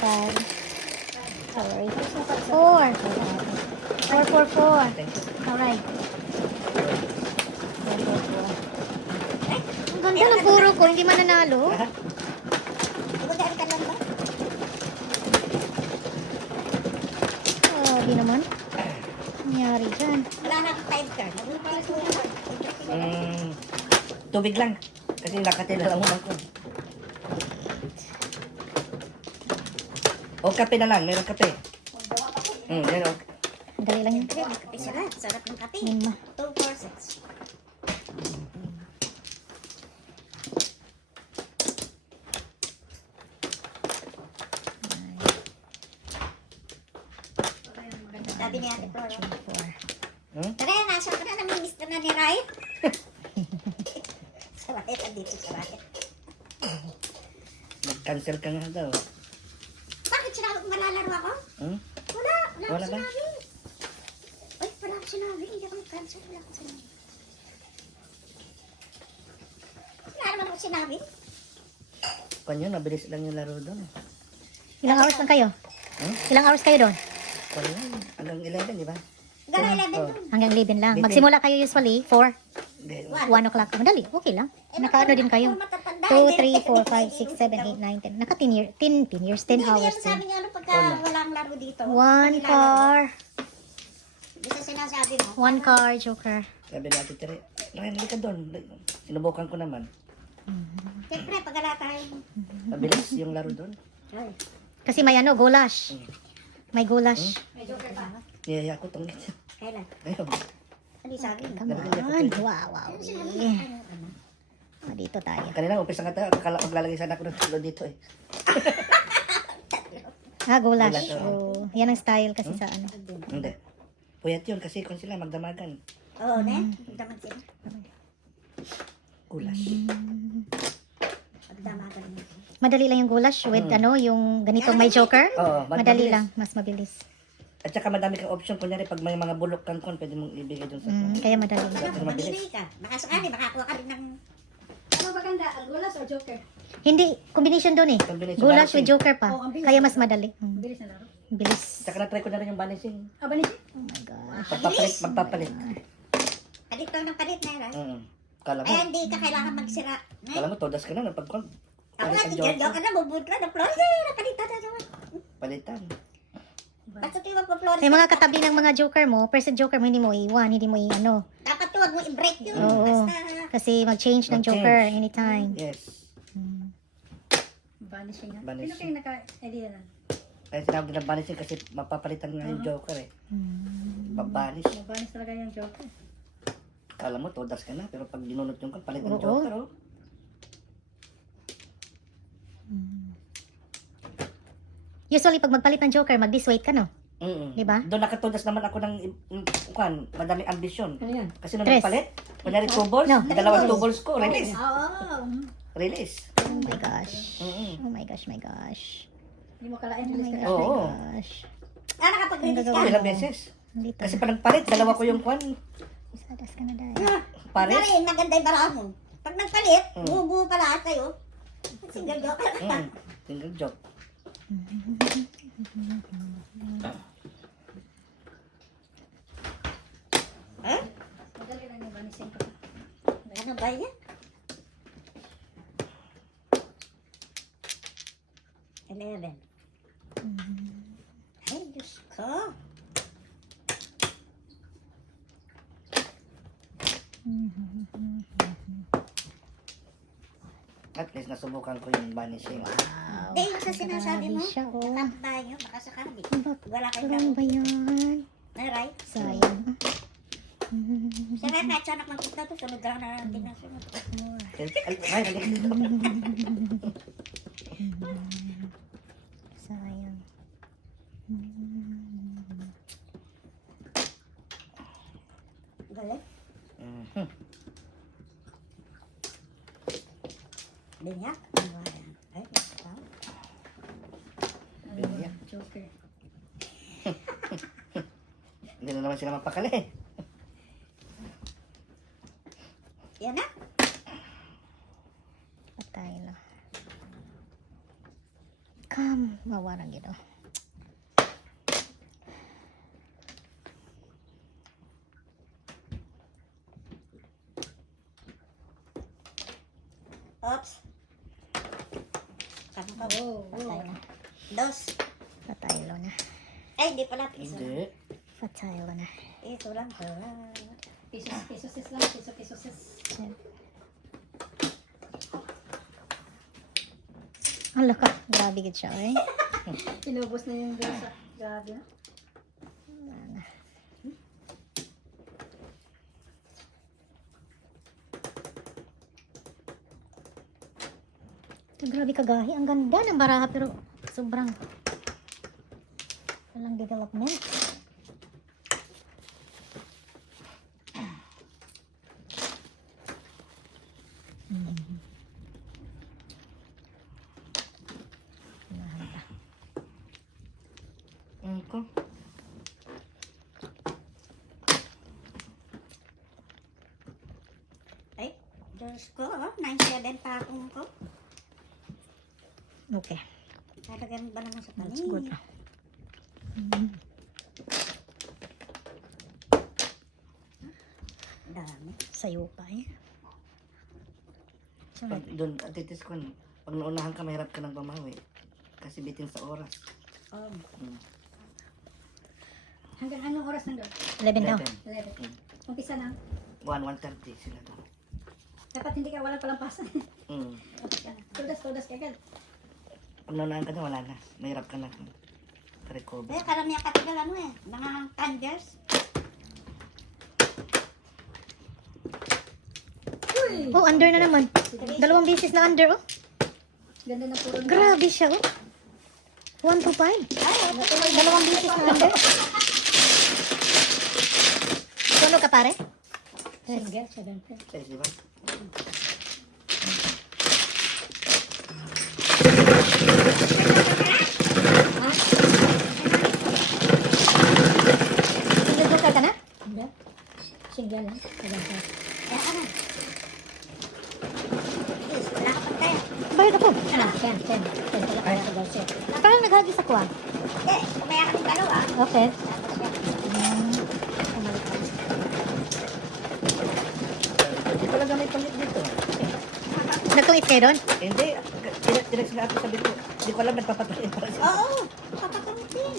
5. Sorry. 4. 4, 4, 4. Alright. 4, 4, 4. Ang ganda ng puro ko, hindi mananalo. Di naman. Nangyari dyan. Wala na akong 5 card. Tubig lang. Kasi nakatila lang ulang ko. O kape na lang, meron kape. Meron. Dali lang yun. Kape sila. Sarap ng kape. 5. 2, 4, 6. Sabi ni Ate Flora. 4. Tara, nasa ka na. Namimiss ka na ni Rai. Sa Rai, dito sa Rai. Mag-cancel ka nga daw. Bakit sinabi kung malalaro ako? Wala Wala akong ba? sinabi. Ay, wala akong sinabi. Hindi ako mag-cancel. Wala akong sinabi. Wala naman akong sinabi. Kanya, mabilis lang yung laro doon. Ilang hours lang kayo? Ilang hours kayo doon? Kanya, hanggang 11, di ba? Gano'n 11 Oh. doon. Hanggang 11 lang. Depende. Magsimula kayo usually 4, Hindi. 1 o'clock. Madali, okay lang. Nakaano din kayo? 2, 3, 4, 5, 6, 7, 8, 9, 10. Naka 10 years, 10 hours Hindi, sabi din. niya ano pagka walang laro dito. 1 car. Bisa sinasabi mo. 1 car, Joker. Sabi ni Ate Tere, narinig ka doon. Sinubukan ko naman. Siyempre, pag wala tayo. Mabilis yung laro doon. Ay, Kasi may ano, goulash. May goulash. may joker ba? Niyaya ko itong ganyan. Kailan? Ayun. Ano yung sabi mo? Come on. Wow, wow. Dito tayo. Kanina, umpisa nga tayo. Akala maglalagay sana ako ng tulo dito eh. Goulash. Goulash, Oh, yan ang style kasi sa ano. Hindi. Puyat yun kasi kung sila magdamagan. Oo, ne? Pagdaman sila. Kulas. Pagdamagan mo. Madali lang yung goulash with ano, yung ganitong may joker. Oo, Madali mabilis. lang, mas mabilis. At saka madami kang option. Kunyari, pag may mga bulok kang kon, pwede mong ibigay doon sa Kaya madali. Ano, mamili ka. Baka sakali, makakuha ka rin ng... Ano ba ganda? Gulas or joker? Hindi, combination doon eh. Combination. Goulash with joker pa. Oh, ang bilis. Kaya mas madali. Bilis na laro. Bilis. Saka na-try ko na rin yung balancing. Aba ni Oh my gosh. Magpapalit. Palit lang ng palit na yun. Kala mo, Ay, hindi ka kailangan magsira. kala mo, todas ka na. Pag Ako nga, palitan tigil ka na, bubud ka na. Flores, eh, napalitan na naman. Palitan. Basta tuwag magpa-Flores. May mga katabi ng mga joker mo, person joker mo, hindi mo iwan, hindi mo i-ano. Dapat tuwag mo i-break yun. Oo. Basta, Kasi mag-change ng Mag-change. joker anytime. Yes. Vanishing ha? Vanishing. Sino kayo naka-idea na? Kaya sinabi na balancing kasi mapapalitan nga yung joker eh. Babalish. Mabanish talaga yung joker. Kala mo, todas ka na. Pero pag dinunot yung kan, palit Oo. ng joker oh. Usually, pag magpalit ng joker, mag-disweight ka, no? Diba? Doon nakatodas naman ako ng madaming ambisyon. Ano yan? Kasi nung Tres. nagpalit, kunyari 2 balls, No. dalawang 2 balls ko, release. oo. Release. Oh my gosh. Oh my gosh, my gosh. Hindi mo kalain. Oh my Bilis ka. gosh, Oo. my gosh. Nakapag-release ka. Ano? Ilang beses. Dito. Kasi pa nagpalit, dalawa ko yung kwan. Isadas ka na dahil. Pares. Dahil maganda yung baraan mo. Pag nagpalit, buo pa lahat sa'yo. Single joker ka. Single joke. Eh? Madali lang yung vanishing ka. Ano ba yan? 11. Ay, Diyos ko. At least nasubukan ko yung vanishing. Wow. Hindi, yung sa sinasabi mo, Grabe siya, oh. natatandaan nyo, baka sakali. Ano Wala kayong Ano laro. ba yan? Aray, Sayang. sana kahit sana magpunta to, sunod lang na natin na sunod. Ay, dito. Sayang. Galit. Binyak. Ay, ito. Ano ba? Joker. Hindi na naman sila mapakali. Yan na. Patay na. Scam. Mawarang gito. Oops. Kamu ka. Patay na. Dos. Patay lo na. Ay, hindi pala piso. Hindi. Patay lo na. Ito lang. Pisos lang, pisos. Hala ka. Grabe gid siya eh. Inubos na yung gasa. Grabe na. Grabe kagahi. Ang ganda ng baraha pero sobrang walang development. Ko. Ay, Diyos ko. 9-7 pa akong ko. Okay. Talagang ba naman sa panin? That's good. Dami. Sayo pa eh. Pag doon, atitis ko, pag naunahan ka, mahirap ka nang bumawi. Kasi bitin sa oras. Oh. Hanggang anong oras nandun? 11 daw. 11. Umpisa na. 1:30 sila doon. Dapat hindi ka walang palampasan. Mm. Tudas ka agad. Pag naunahan ka na, wala na. Mahirap ka na. Recover. Kaya karamihan katigal ano eh. Mga tenders. Oh, under na naman. 2 beses na under oh. Ganda na puro. Grabe siya oh. 1 to 5. Ay, 2 beses na under. Suno ka pare? Single, 7. Size, di ba? Single joker ka na? Hindi. Single lang. 7. kaya ano. Please, wala ka pantay. Bayad ako. 10 pala kaya sa balset. Parang naghagis ako ah. Hindi, kumaya kami dalawa. Okay. Hindi talaga may palit dito. Nagtungit kayo doon? Hindi. Tinex nga ako sabi ko. Hindi ko alam, nagpapatayin para siya. Oo, papatamit din.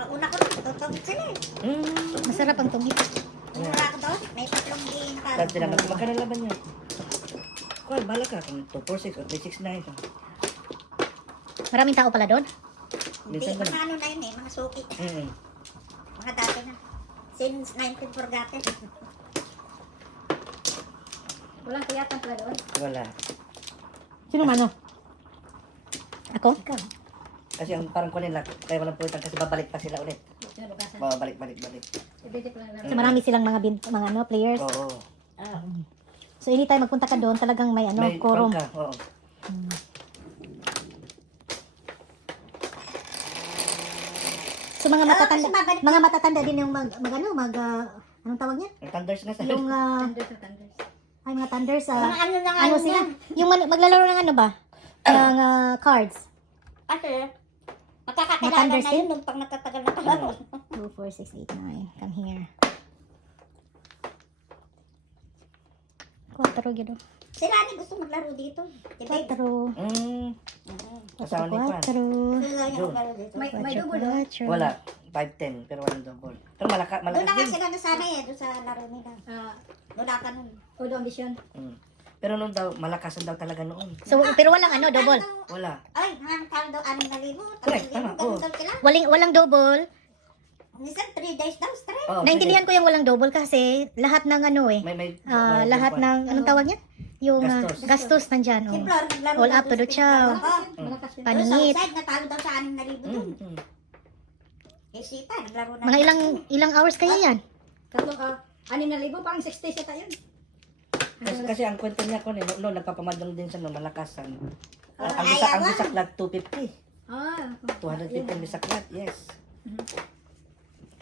Una ko lang, tutungit sila eh. Masarap ang tungit. Mura ako doon, may 3 din ka. Tapos tinanong ko, magkano laban niya? Kuya, bahala ka. Kung 246 o 369. Maraming tao pala doon? Hindi, Minsan mga ano na yun eh, mga suki. Mm. Mga dati na. Since 19 forgotten. Walang kuyatan pala doon. Wala. Sino mano? Ako? Kasi ang parang ko nila, kaya walang pulitan kasi babalik pa sila ulit. Kinabukasan. Babalik. Ibigay ko lang So marami silang mga ano, players. Oo. Ah. So anytime magpunta ka doon, talagang may ano, May quorum. pangka, oo. So mga matatanda, kasi babalik- mga matatanda din yung anong tawag niya? Ang thunders na sa Yung Thunders. ay mga thunders Mga ano na nga ano yun sila? yan. Yung maglalaro ng ano ba? Ng cards. Kasi, Mga magkakakilala thunders na din? yun nung pag natatagal na kalaro. 2, 4, 6, 8, 9. Come here. 4 gito. Si Rani gusto maglaro dito. Si Babe. 4. Kasama ni Juan. 4. Sila yung maglaro dito. May dugo doon. Wala. 5-10, pero walang double. Pero Doon malakas na nga din. sila nasanay eh, doon sa laro nila. Wala ka nun. Todo ambisyon. Mm. Pero nung daw, malakasan daw talaga noon. So pero walang ano, double. Wala. Ay, nangang daw 6,000. Correct, tama, oo. Ganun daw sila. Walang double. Minsan 3 days daw straight. Oh, Naintindihan ko yung walang double kasi lahat ng ano eh. May Lahat ng anong tawag niya? Yung Gastos. gastos nandyan. Si Oh. Flor, naglaro All daw up to doon the sa chow. Pinaglaro. Oo. Malakas yun. Doon sa Paningit. outside, natalo daw sa 6,000 doon. Mm. Eh, Sita, naglaro na. Mga ilang hours kaya yan? Tatlong 6,000, parang 60 siya tayo. Kasi ang kwento niya ko, noon nagpapamadlang din siya ng malakasan. Ang ayawan. bisaklat 250. Ah. 250 bisaklat, yes.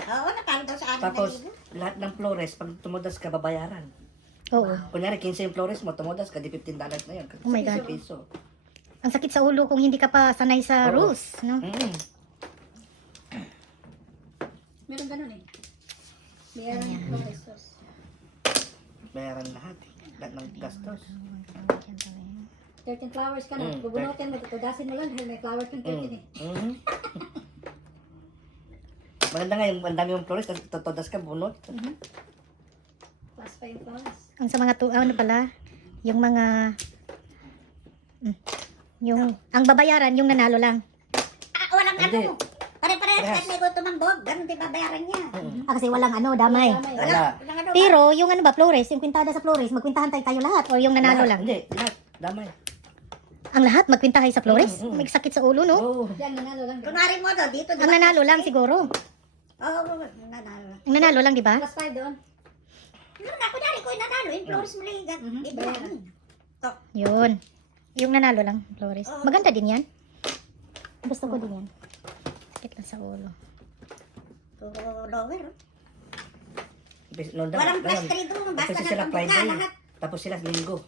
Oo, natalo daw sa 6,000. Tapos, lahat ng flores, pag tumudas ka, babayaran. Oo. Kunyari, 15 yung flores mo, tumudas ka, di $15 na yun. Oh my God. Piso. Ang sakit sa ulo kung hindi ka pa sanay sa Oo. rules, no? Meron ganun eh. Meron professors. Bayaran lahat. Lahat ng gastos. 13 flowers ka na. Bubunutin mo, tutugasin mo lang dahil may flowers kang 13 eh. Maganda nga yung ang dami yung flores, tapos totodas ka, bunot. Plus pa yung flowers. Ang sa mga ano pala, yung mga ang babayaran yung nanalo lang. Walang Hindi. ano. Pare-parehas kahit may gusto mambog. Ganun din babayaran niya. Kasi walang ano, damay. Wala. Walang ano. Pero yung ano ba, Flores, yung kwintada sa Flores, magkwintahan tayo lahat or yung nanalo Lahat. lang. Hindi, lahat. Damay. Ang lahat magkwintahay sa Flores? May sakit sa ulo, no? Oo. Yan, nanalo lang. Kunwari mo to, dito. Ang nanalo lang siguro. Oo, nanalo. Ang nanalo lang, di ba? Plus 5 doon. Meron ako dali ko yung nanalo. Yung Flores Maligan. Bayaran. Yun. Yung nanalo lang, Flores. Oo. Maganda din yan. Gusto ko din yan. Sakit lang sa ulo. Lower. Walang Walang plus 3 doon. Basta Tapos sila nagpambuka Friday. lahat. Tapos sila linggo.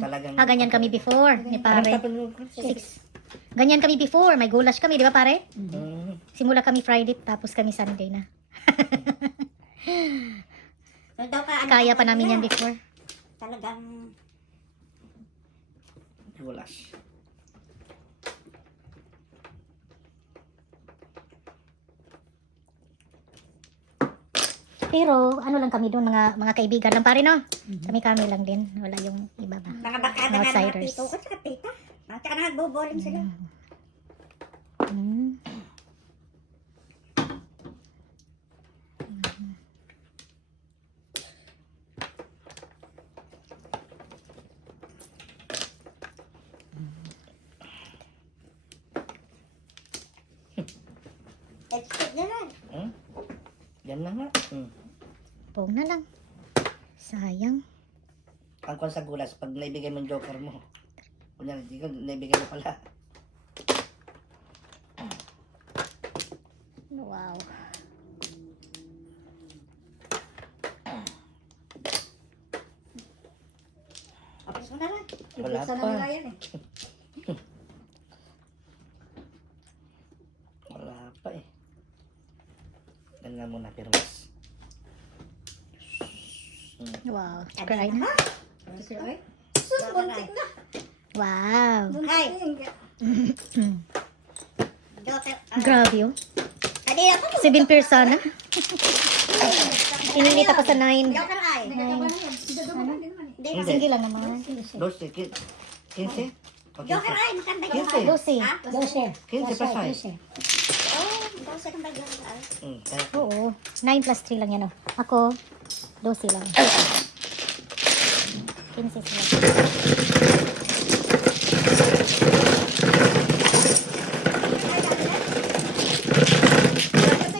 Talagang. Ganyan kami before, ni pare. 6. Ganyan kami before. May goulash kami, di ba pare? Simula kami Friday, tapos kami Sunday na. Kaya pa namin yan before. Talagang Goulash. Pero ano lang kami doon, mga kaibigan lang pare, no? Kami lang din. Wala yung iba ba. mga bakada nga mga Outsiders. tito ko tsaka tita. At saka nagbo-bowling sila. Mm. Expect nila. Yan na nga. Pong na lang. Sayang. Ang kwan sa gulas, pag naibigay mo yung joker mo. Kunyari, di ko naibigay mo pala. Wow. Tapos mo na lang. Wala Ibigsa na pa. nila yan eh. Wala pa eh. Ganyan muna, pirmas. Wow. Cry na. Kasi ay. Sus, buntik na. Wow. Ay. Buntik. Joker. Grabe oh. Kanina pa. 7 persona. Ininit ako sa 9. Joker ay. Nagkakaba na yan. Dudugo din naman eh. Hindi. Hindi. Sige lang naman. 12, 15? O Joker 15? ay. Maganda yun. 15. Lucy. Ha? 15 plus 5. Oo. Ang sa kang Joker ay. Kaya Oo. 9 plus 3 lang yan oh. Ako, 12 lang. 15 sila.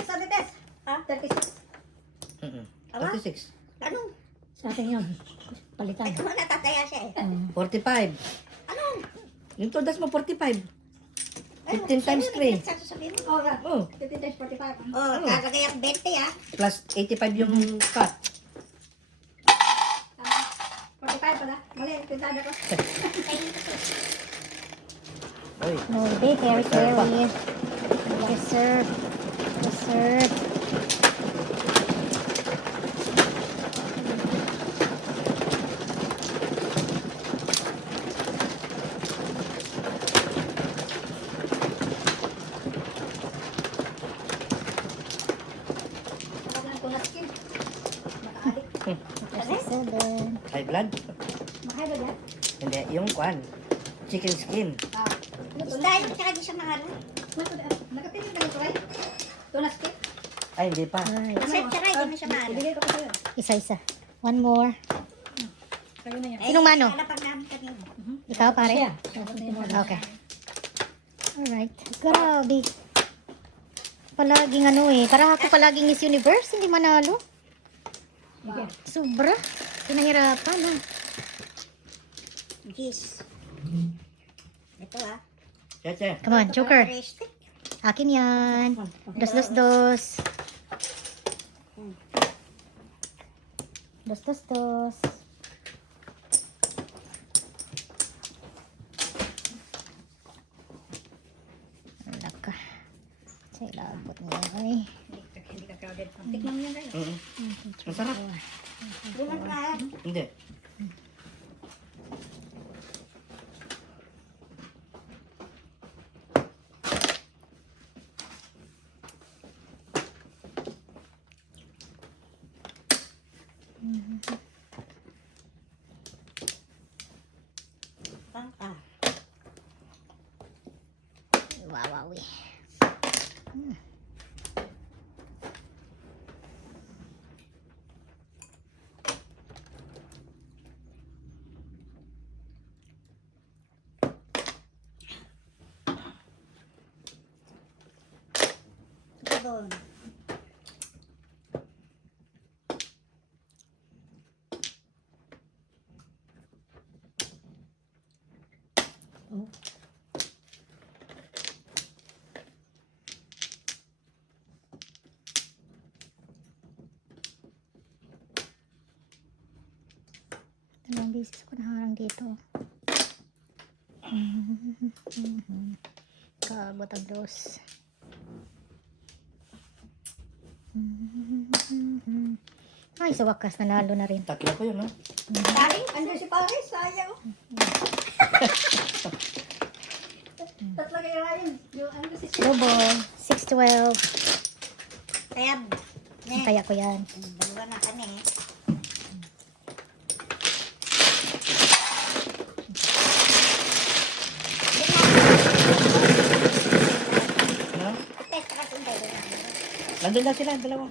Sabi Tess. Ha? 36. 46. Ano? Sa akin yun. Palitan. Ito mo natataya siya eh. 45. Ano? Yung todas mo, 45. Ay, 15 times 3. sasabihin mo. Oh, nga. Oh, 15 times 45. Oh, kakagay ang 20 ah. plus 85 yung cut. 45 pala. Mali, pintada ko. Oy, No, they very carefully. Yes, sir. Yes, sir. Sabi ng kunat skin. Makaadik. 37. high blood? Makaya ba yan? Hindi, yung kwan. Chicken skin. Ah. Dahil tsaka di siya mahal. Nakatingin ka nito, right? Tunas skin? Ay, hindi pa. Right. Sir, try, di mo siya mahal. Ibigay ko pa sa'yo. Isa-isa. One more. Sa'yo na yan. Sinong mano? Kalapag namin kanina. Ikaw, pare? Okay. Alright. Grabe. Palaging ano eh. Para ako palaging Miss Universe. Hindi manalo. Wow. Sobra. Pinahirapan. No? Jeez. Ito ah. Cheche. Come on, Joker. Characteristic. Akin yan. Dos, dos, dos. Dos, dos, dos. Sa ilabot niya ay. Hindi ka crowded. Tikman mo yan kayo. Masarap. Di man kaya. Hindi. Tangka. Wawawi. Doon. Dalawang beses ko naharang dito. Kaabot ang dos. Ay, sa wakas nanalo na rin. Tatlo ko yun, no? Daling, andun si Paris, sayang. Tatlo kayo Ryan. Yung ano si Lobo, 6-12. Kaya, ne. Kaya ko yan. Dalawa na kami. Ano? Test ka suntay doon na. Nandun lang sila, dalawa.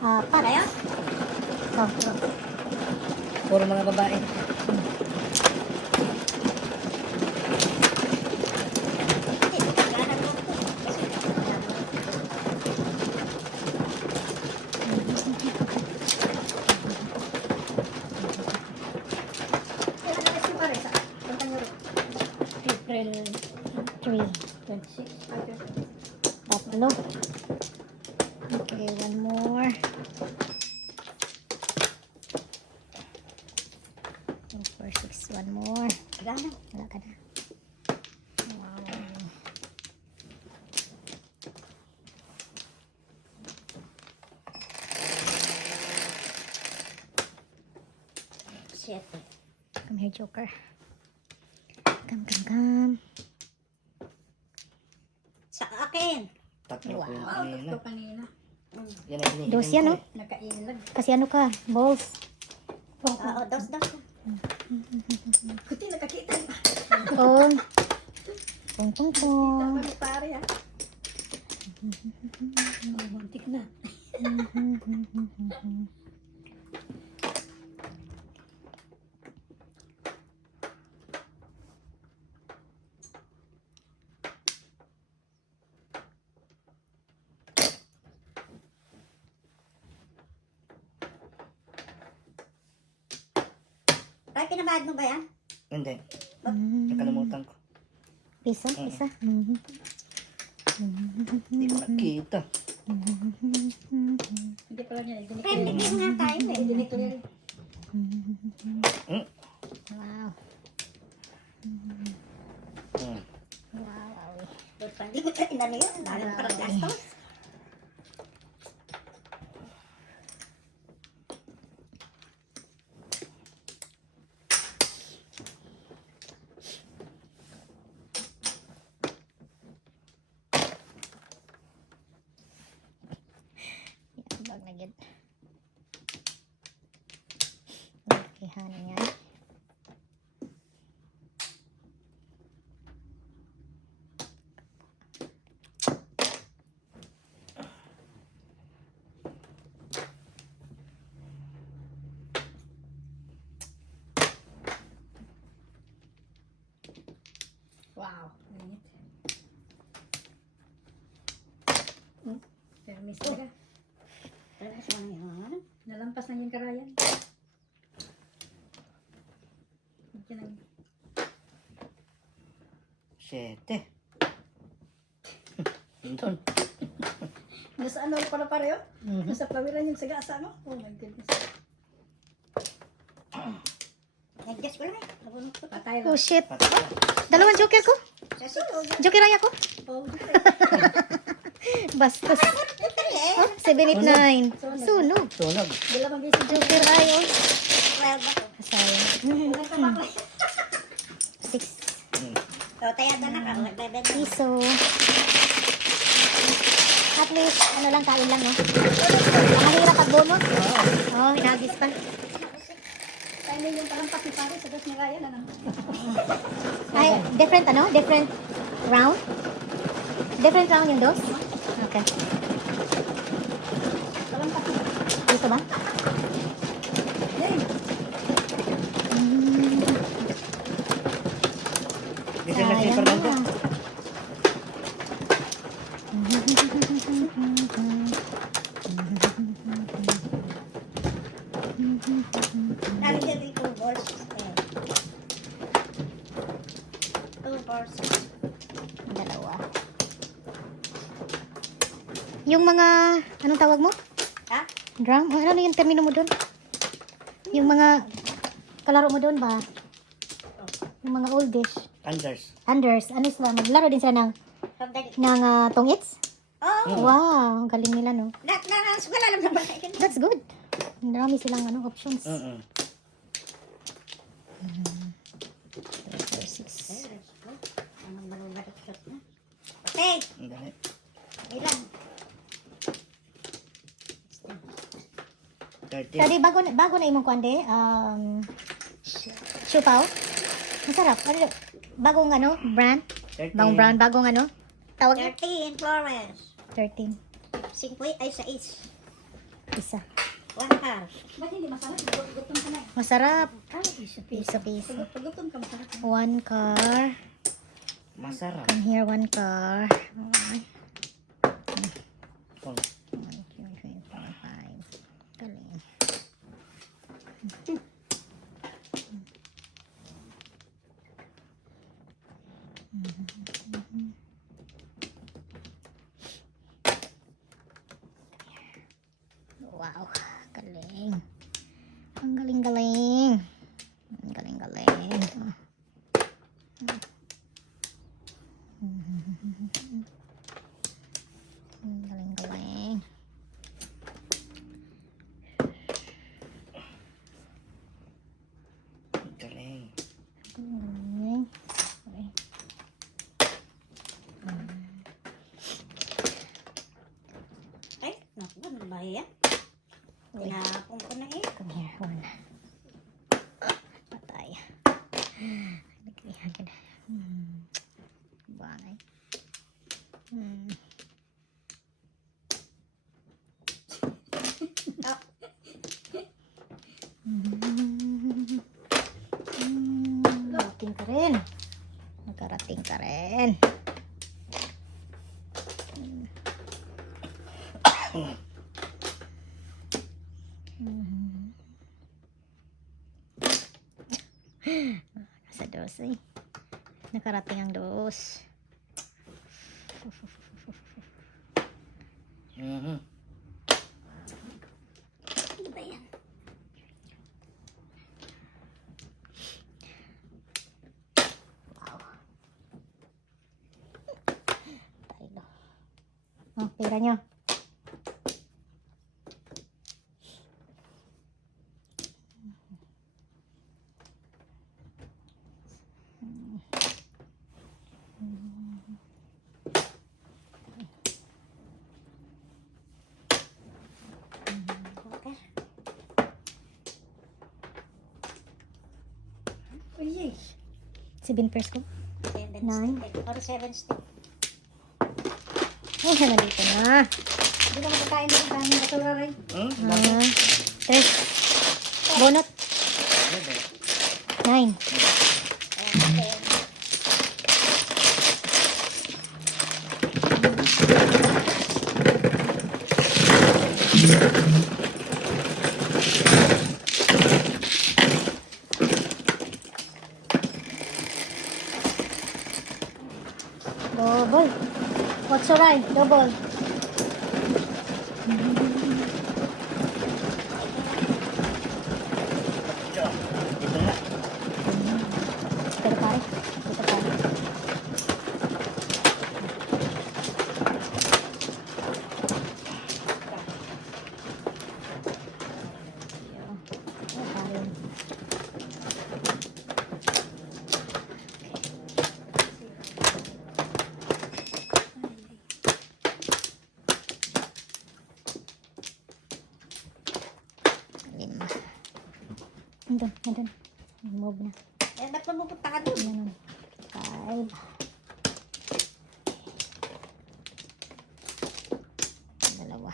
Apat. Kayo? Oh, Puro mga babae. Kailan na si Paris ah? Punta niyo rin. April 3. 26. Tatlo. Okay, one more. 2, 4, 6, one more. Gana. Wala ka na. Wow. Shit. Come here, Joker. Come. Sa akin. Tatlo ko yung Wow, kanina. tatlo kanina. Yan ang hinihiling Dos ko yan, no? eh. Nakailag. Kasi ano ka, balls. Oo, dos. Kuti nakakita. Oh. Pung. Tama ni pare ah. Muntik na. Tay, pinabahad mo ba yan? Hindi. Nakalimutan ko. Isa. Hindi ko nakita. Hindi pala niya. Friendly game nga tayo eh. Hindi nito yan. Wow. Wow. Doon pa, hindi ko inano yun. Dalang parang gastos. Yan, bag na gid. Lakihan niya. Wow. Init. Pero miss ka. Tapos mo na yun. Nalampas na yung karayan. Hindi na. 7. Doon. Nasa ano pala pareho? Nasa pawiran yung sagasa mo? Oh my goodness. Nag-guess ko lang eh. Nabunod ko. Patay Oh lang. shit. Patay na. Dalawang joker ko. Sa six. Joker raya ko. Oh, Bastos. Dali eh. Oh, 789. Sunog. Tunog. Dila man busy. Joker ayo. 12 ako. Sayang. 6 So, tayada na ka. Nagbebenta. piso. At least, ano lang, kain lang, no? Mahirap pag bonus. Oh, hinagis pa. Tayo na yung palampas ni pare sa gas ni Ryan. Ano? Ay, different, ano? Different round? Different round yung dos? Okay. Palampas ni pare. Dito ba? Yay! Dito na si Sayang Fernando. na. Nalagyan din 2 balls. 2 balls. Dalawa. Yung mga, anong tawag mo? Ha? Drum? Ano yung termino mo doon? Yung mga kalaro mo doon ba? Yung mga oldish. Anders. Anders, ano sila? Maglaro din sila ng, Sandali. tongits? Oo. Wow, ang galing nila, no? Wala lang naman. That's good. Ang dami silang options. 嗯 3, 4, 6. Anong malumalikot na? Okay. Ang dali. Ilan? 13. Kadi bago na imong kuande, siupaw. Masarap. Ano, bagong brand? 13. Bagong brand, bagong tawag niya? 13 Florence. 13. 5 ay 6. Isa. 1 car. Ba't hindi masarap? Gutom ka na. Masarap. Ay, isa Piso-piso. Pag gutom ka, masarap. 1 car. Masarap. Come here, 1 car. Okay. Oh. 1, 2, 3, 4, 5. Galing. Wow, galing. Ang galing-galing. Ang galing-galing. Ang galing-galing. Ang galing. Galing. Okay. Ay, naku, ano ba yan? Tinapong ko na eh. Come here, 1. Patay. Nagkrihan ka na. Bangay. Ah, Nakarating ka rin. Nakarating ka rin. Nasa dos eh. Nakarating ang dos. Mhm. ano ba yan? Tayo. Oh, pera nyo. Okay. Uy, yay! 7 pairs ko. 7 Nine. stick. Or 7 stick. Oh, nandito na. Hindi ka makakain din sa aming basura rin. Hmm? 3. Bonot. 9. Okay. Double. What's your right? Double. Dito na. Pero pare. Dito pare. nandun, nandun. Move na. Eh, ba't pumupunta ka doon? Ganun. 5. Dalawa.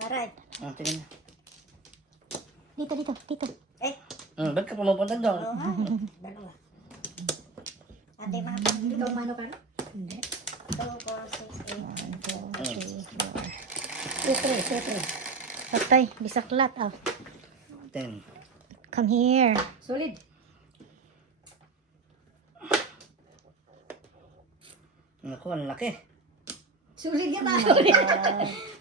Alright. Tingnan na. Dito, dito, dito. Eh, Ba't ka pumupunta doon? oo nga. Dalawa. Ate, mga Hindi ka umano ka, no? Hindi. 2, 4, 6, 8. 1, 2, 3, 4. Siyempre, siyempre. Patay, bisaklat. Ah. 10. Come here. Solid. Naku, ang laki. Solid yan tayo.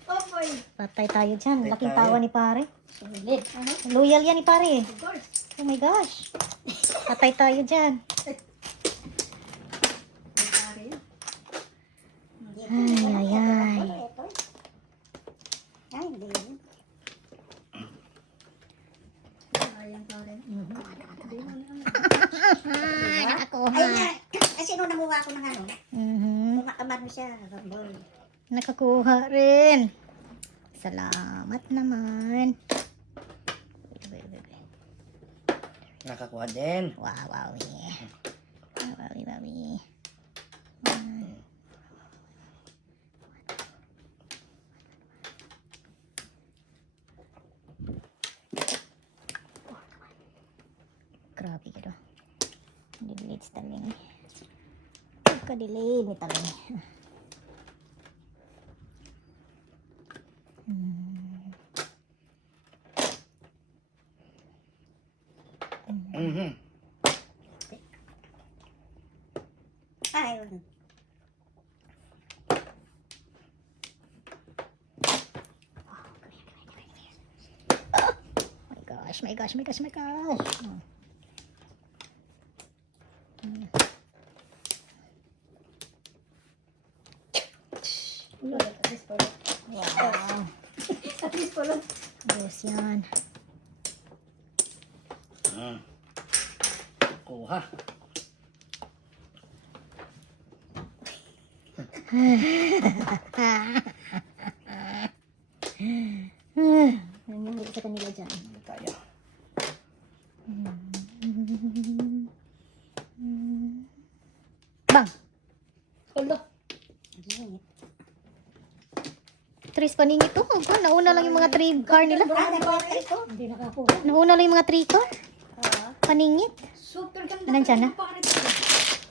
Oh boy. Patay tayo dyan. Patay Laking tayo. tawa ni pare. Solid. Ano? Loyal yan ni pare. Of course. Oh my gosh. Patay tayo dyan. May pare yun. Ay, ay, ay. Ito. Ay, hindi yun. Ayan pare. Nakakuha. Ay, nga. Kasi nung nanguha ko ng ano, Mhm. kumakamad mo siya. Boy. Nakakuha rin. Salamat naman. Nakakuha din. Wow, wow, yeah. Wow, wow, wow. Grabe ka daw. Delete taling. Pagka-delete ni taling. Mhm. Ay, yun. My gosh, my gosh, my gosh, my gosh. Oh. Ulo, at least pala. Wow. At least pala. Yes, yan. Kuha. Nangyari sa kanila dyan. Hindi tayo. Bang! Ulo. Tris paningit to. Aba, nauna lang yung mga 3 car nila. Ah, dalawa ito. Hindi nakakuha. Nauna lang yung mga 3 car. Oo. Paningit. Super ganda. Nandyan na? Pare.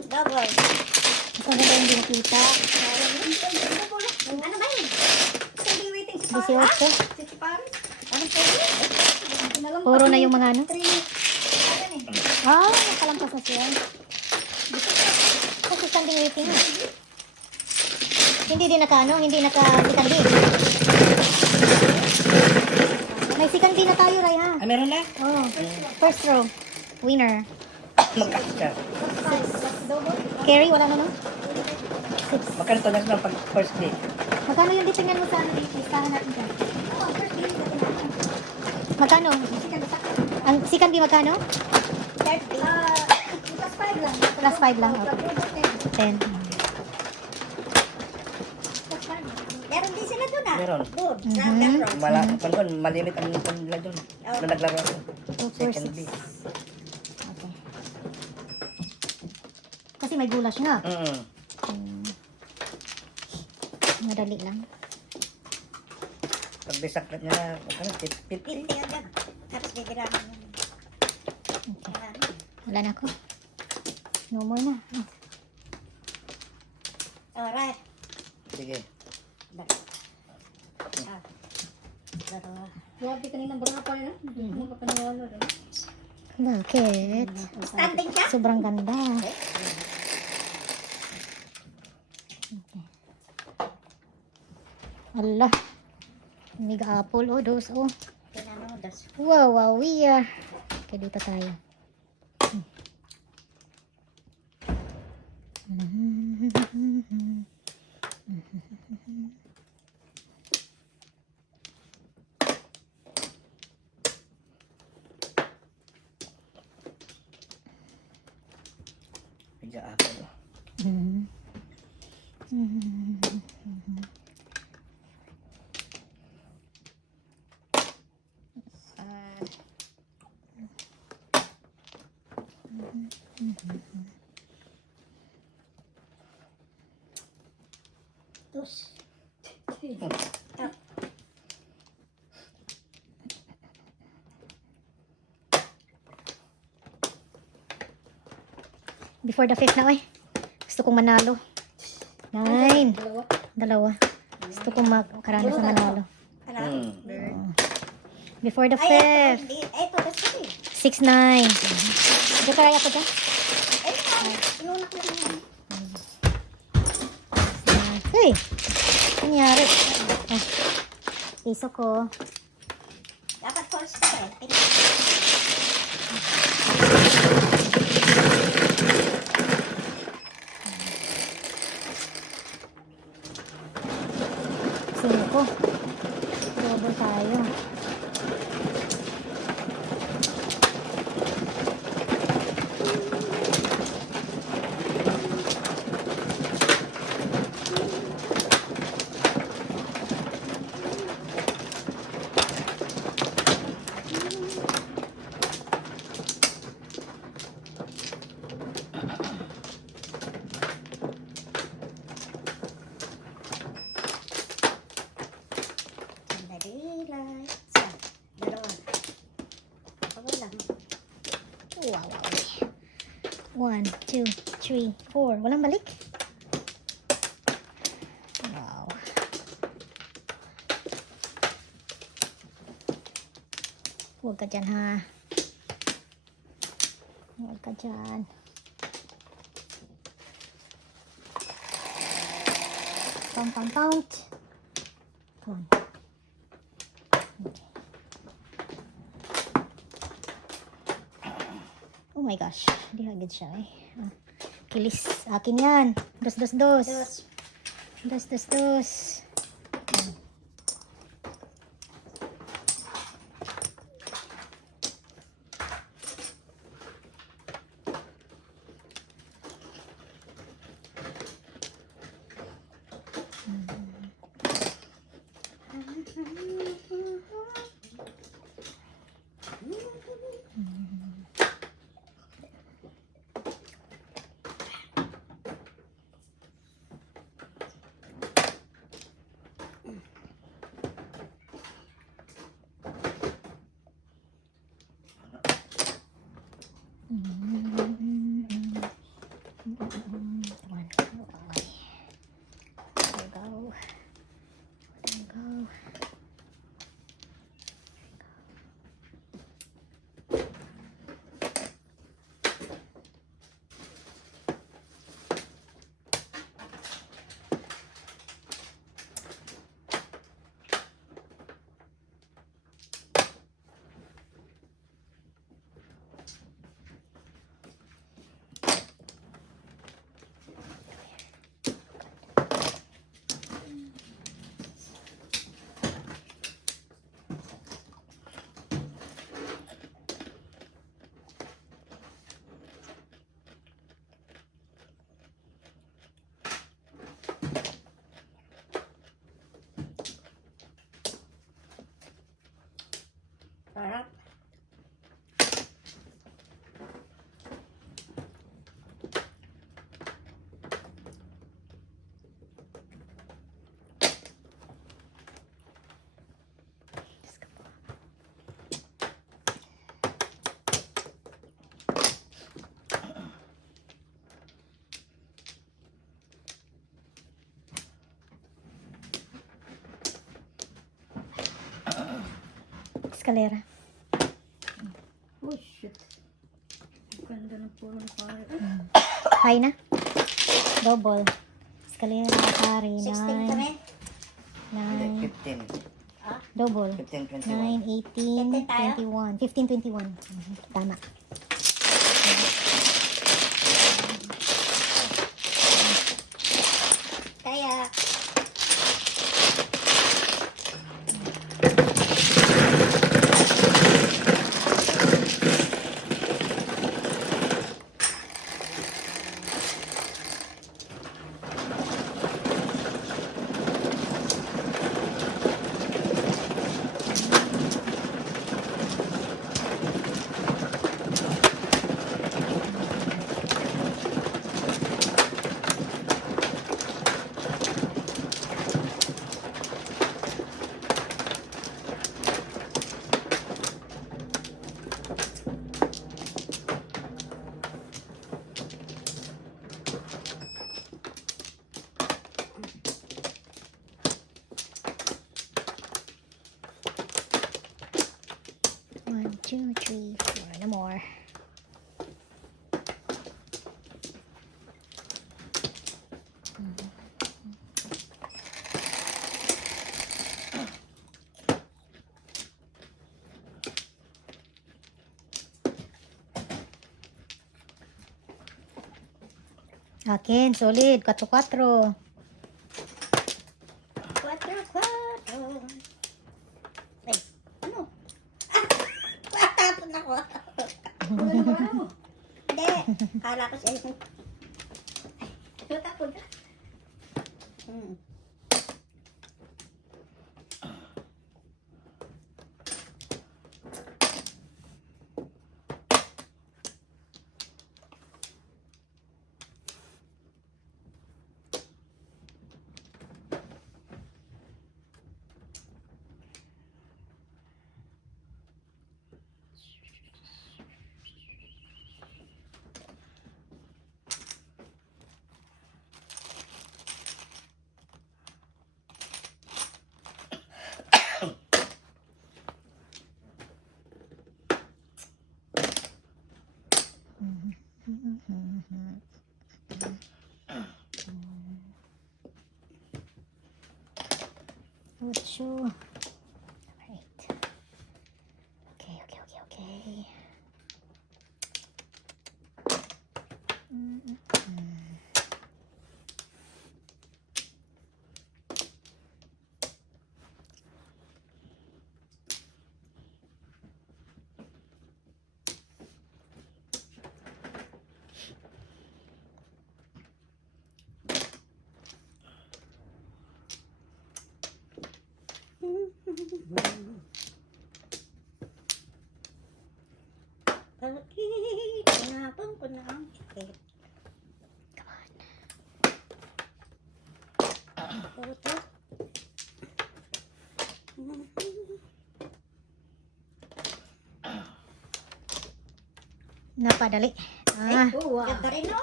Double. Ito na ba yung hindi nakita? Ano ba yun? Sabi waiting si 18. Si pare. Ano po yun? Pinalang Puro na yung mga ano. 3. Ayan eh. Ah, nakalampas na siya. Kasi standing waiting na. Hindi din naka ano, hindi naka second day. May second day na tayo, Ray, ha? Ah, meron na? Oh, first row. Winner. Magkasta. Carry, wala na no? 6. Magkano to next pag first day? Magkano yung ditingnan mo sa ano dito? Listahan natin dyan. Magkano? Ang second day magkano? 30. Plus 5 lang. Plus 5 lang. Okay. 10. Meron din sila doon ah. Meron. Doon, sa Mhm. background. Doon, malimit ang nila doon. Doon naglaro ako. 2, 4, Second 6. day. Okay. Kasi may gulas nga. Madali lang. Pag bisaklat niya na, magkano? 50? Hindi agad. Tapos bibirahan mo. Okay. Wala na ako. No more na. Oh. Alright. Sige. Dalawa. Grabe kaninang barang pa rin. Hindi pa paniwala rin. Bakit? Standing siya? Sobrang ganda. Allah. Mega apple. Oh, dos. Oh. Pinano, das. Wow, wow, yeah. Okay, dito tayo. Medyo apple. Dos. Before the fifth na, oy. Gusto kong manalo. 9. Dalawa. Dalawa. Gusto kong makaranas na manalo. Before the Ay, fifth. ito, kasi. 6-9. Dito kaya ako dyan. Ay, inuna ko lang yan. Hey! Nangyari. Ah, piso ko. Dapat false ka eh. Cinco. Double tayo. Sandali lang. Dalawa. Ako lang. Wow, wow. 1, 2, 3, 4. Walang balik. Wow. Huwag ka dyan, ha. Huwag ka dyan. Pound. Come on. Okay. Oh my gosh. Hindi agad siya eh. Ah, kilis. Akin yan. Dos. Dos. Dos. Come on. Okay. There we go. Sarap. Eskalera. Oh, shit. Ang ganda ng puro na pare. High na. Double. Eskalera. Pari. 16 kami. 9. 15. Double. 15, 21. 9, 18, 15 tayo? 21. 15, 21. Tama. Kaya, Akin, solid. 4-4. 4-4. Ay, ano? Matapon ako. Hindi. Kala ko siya yung... Matapon ka. Hmm. Ocho. Alright. Okay. Okay, tinapon ko na ang sakit. Puto. Napadali. Oh, wow. Ganda rin, no?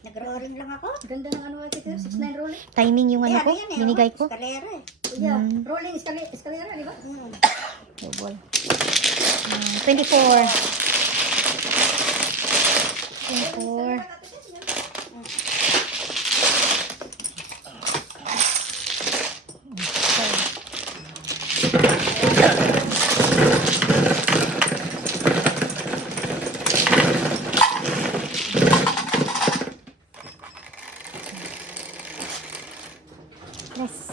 Nag-roaring lang ako. Ganda ng ano ito, 6-9 rolling. Timing yung ano Eh, ko, yan eh, binigay oh, ko. eskalera eh. Yeah, rolling escalera, di ba? Double. 24. 24. Yes.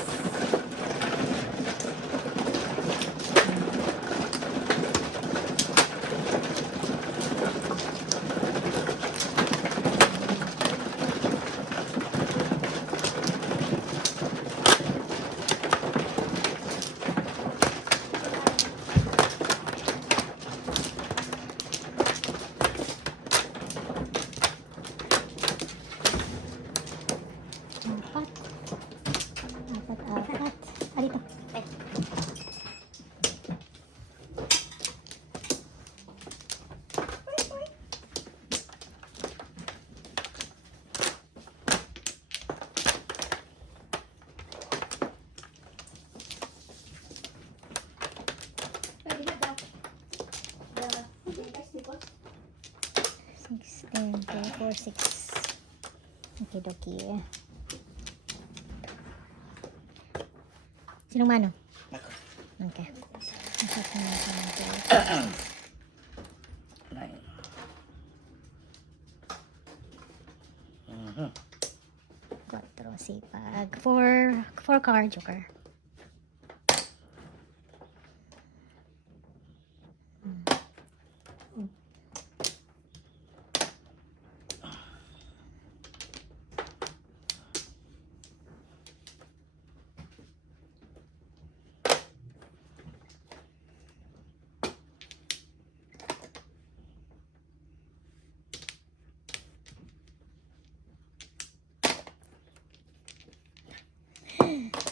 Apat. Ah, dito. Pwede na daw. The 6, 10, 2, 4, 6. Okay, dokie. Sino mano? Ako. Okay. Masok na natin ito. 9. 4, sipag. 4 card, joker.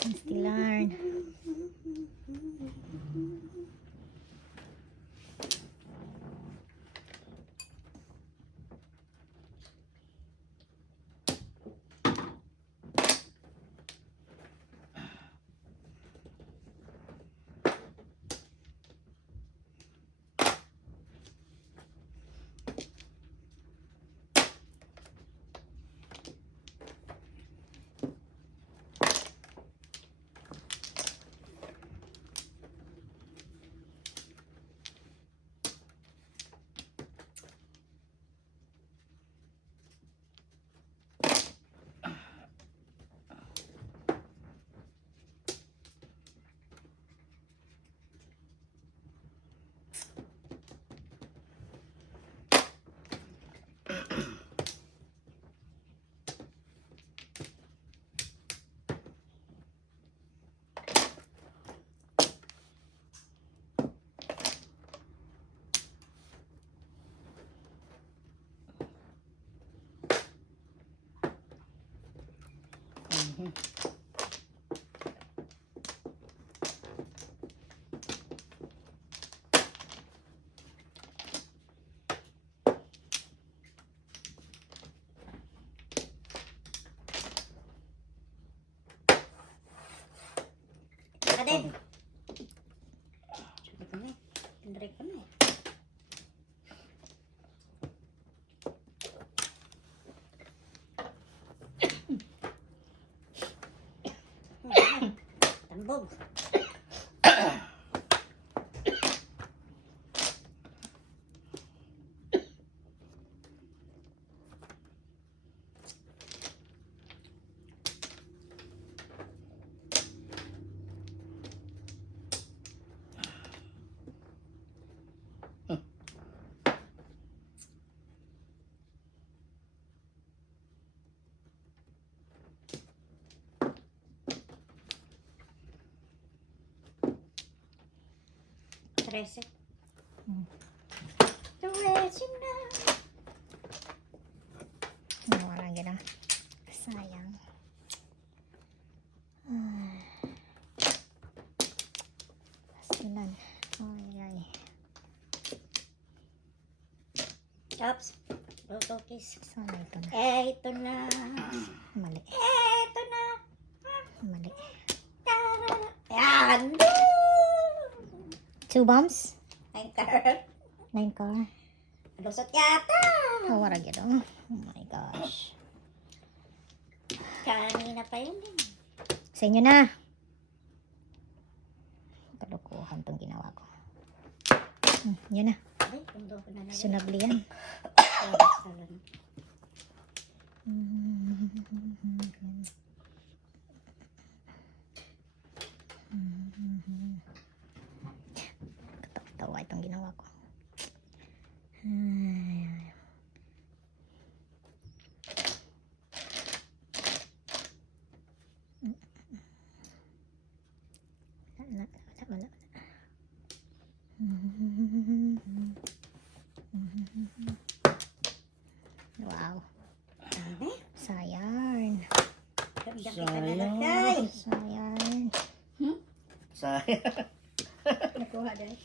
Still lang. Aden. Sabi ko na eh. Tinry ko na eh. Tambog. Trece. Trece na. Wala gina. Sayang. Pasilan. Ay. Chops. Roto kiss. Sana ito na. Ito na. Mali. Ito na. Mali. Tara. Yan. 2 bombs. Anchor. 9 car. Lusot yata. Oh, wala gina. Oh my gosh. Kanina pa yun eh. Sa inyo na. Kalukuhan tong ginawa ko. Yan na. Ay, pundo ko na na. Sunagli yan. Salan. Katawa itong ginawa ko. Wala. Wow. Sabi? Sayang. Ganda kita na lagay. Sayang. Sayang. Nakuha dahil.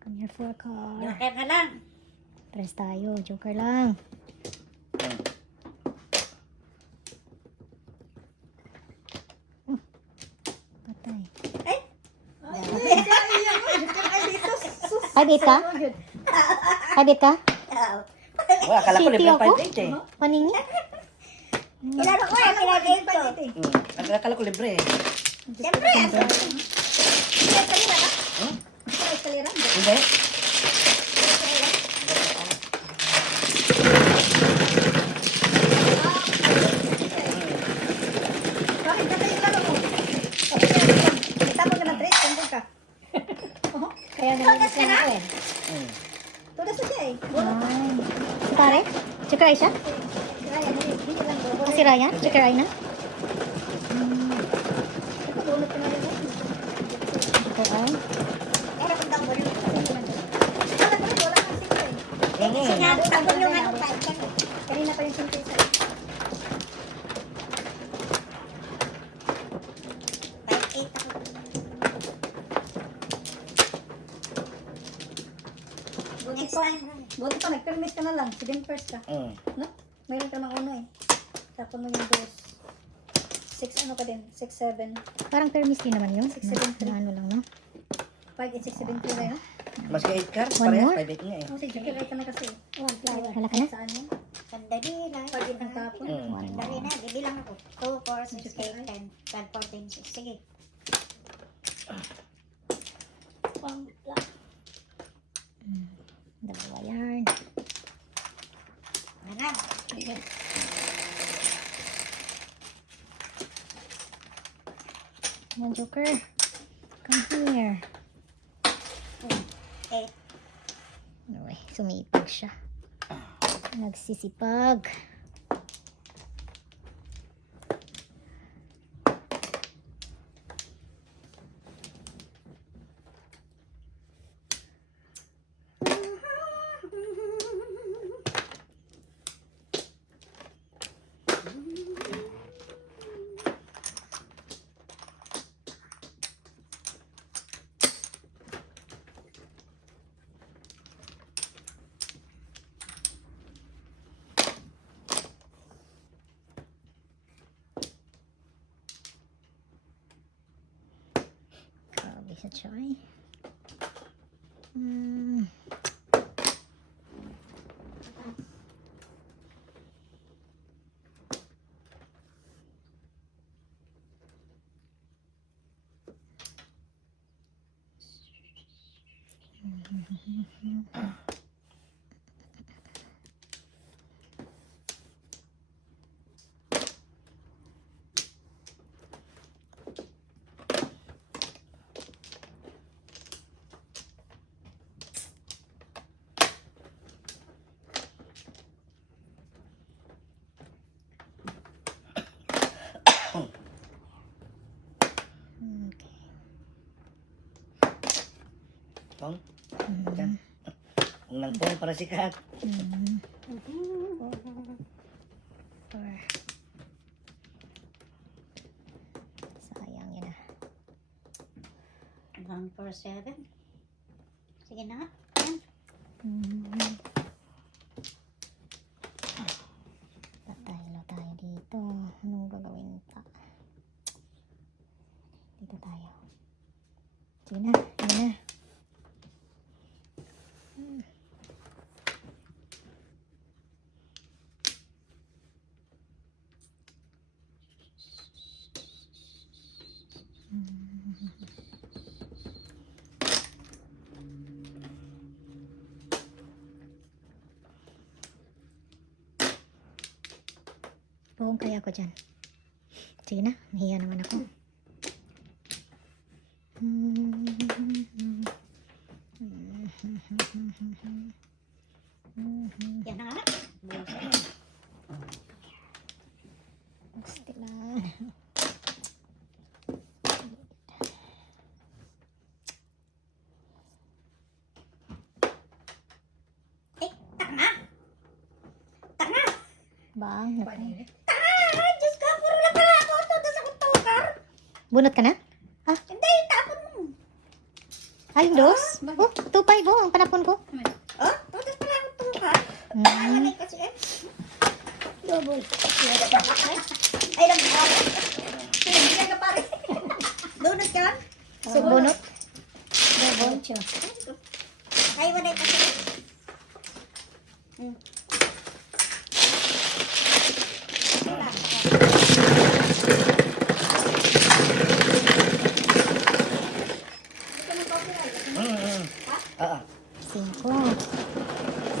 Come here for a car. Joker na lang. Press tayo. Joker lang. Patay. Ay. Habit ka? Habit ka? Oh. Wala, akala ko City libre ako? 5 eh. Paningi? Kilala ko eh, kilala ito. Akala ko libre eh. Siyempre. Hindi? Bakit ka tayo laro mo? Tapos ka ng trace, tungkol ka. Kaya nalilis lang ako eh. Tuda sa siya eh. Ay. Si pare? Joker ay siya? Ryan, hindi lang ko. Si Ryan? Joker ay na? Tulog ka na rin. Joker ay? Pero kung daw mo rin. Wala ka rin, wala kang sito eh. Tapon yung ano pa. Kanina pa yung sito isa. 5-8 ako. Buti pa, buti pa, nag-permis ka na lang. Sige, first ka. No? Mayroon ka mga uno eh. Tapon mo yung dos. 6 ano ka din? 6, 7. Parang permis din naman yun. 6, 7, 3. Na ano lang, no? 5, 8, 6, 7, 2 na yun. Maski 8 cards, One parehas more? 5 nga eh. Oh, sige, kaya ka na kasi. One flower. Wala ka na? Saan yun? Sandali lang. Pag yun ang tapon. One Sandali more. na. Bibilang ako. 2, 4, 6, 8, 10, 12, 14, 16. Sige. Dalawa yan. Ano? Come on, Joker. Come here. 8. Anyway, sumipag siya. Nagsisipag. try. Hmm. Okay. Pong. Yan. Unang pong para sikat. Four. Sayang yun ah. 147. Sige na nga. Tataylo tayo dito. Anong gagawin pa? Dito tayo. Sige na. Sige na. Buong kaya ako dyan. Sige na, nahiya naman ako. Yan na nga. Gusto lang. Eh, tanga! Tanga! Bang, Tanga! Diyos ko, puro na pala ako. Tutas akong tukar. bunot ka na? Hindi, tapon mo. Ay, dos? Oh, 2.5 oh, ang panapon ko. Oh, tutas pala akong tukar. Mm. Ay, kasi eh. Double. Ay, lang ba? Hindi ka pare. Donut yan? So, bunot. Double. Ay, wala kasi. Ah, 5. 5.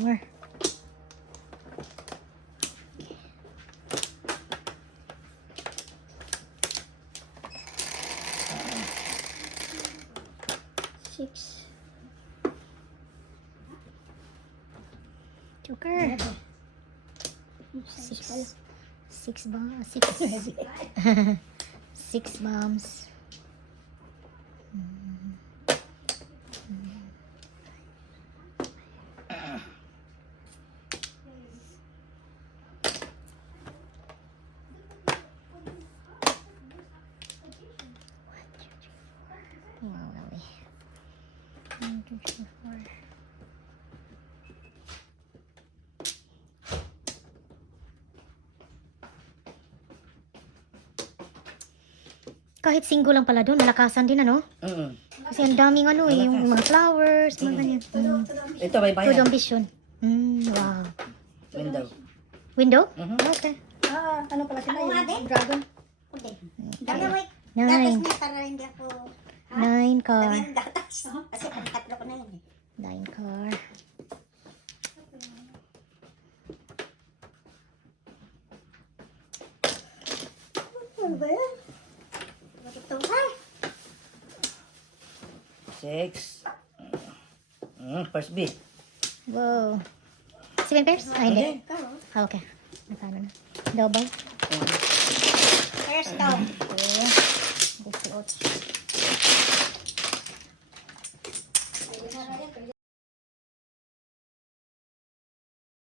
More. Six. Joker. 6. 6 ba? 6. 6 bombs. One, two, three, four. Kahit single lang pala doon, malakasan din ano? Kasi ang daming ano eh, yung mga flowers, mga ganyan. Ito, may Good bayan. ambition. Wow. Window. Window? Mhm. Okay. Ano pala sila Ako nga yung din. dragon? Hindi. Dami mo Nine. gatas niya para hindi ako... 9 car. Dami yung gatas. Kasi pang tatlo ko na yun. 9 car. Ano ba yan? Ito ba? 6. First B. Wow. 7 pairs? Ah, hindi. Hindi. Ah, okay. Nakano na. Double. First down. Okay. 18.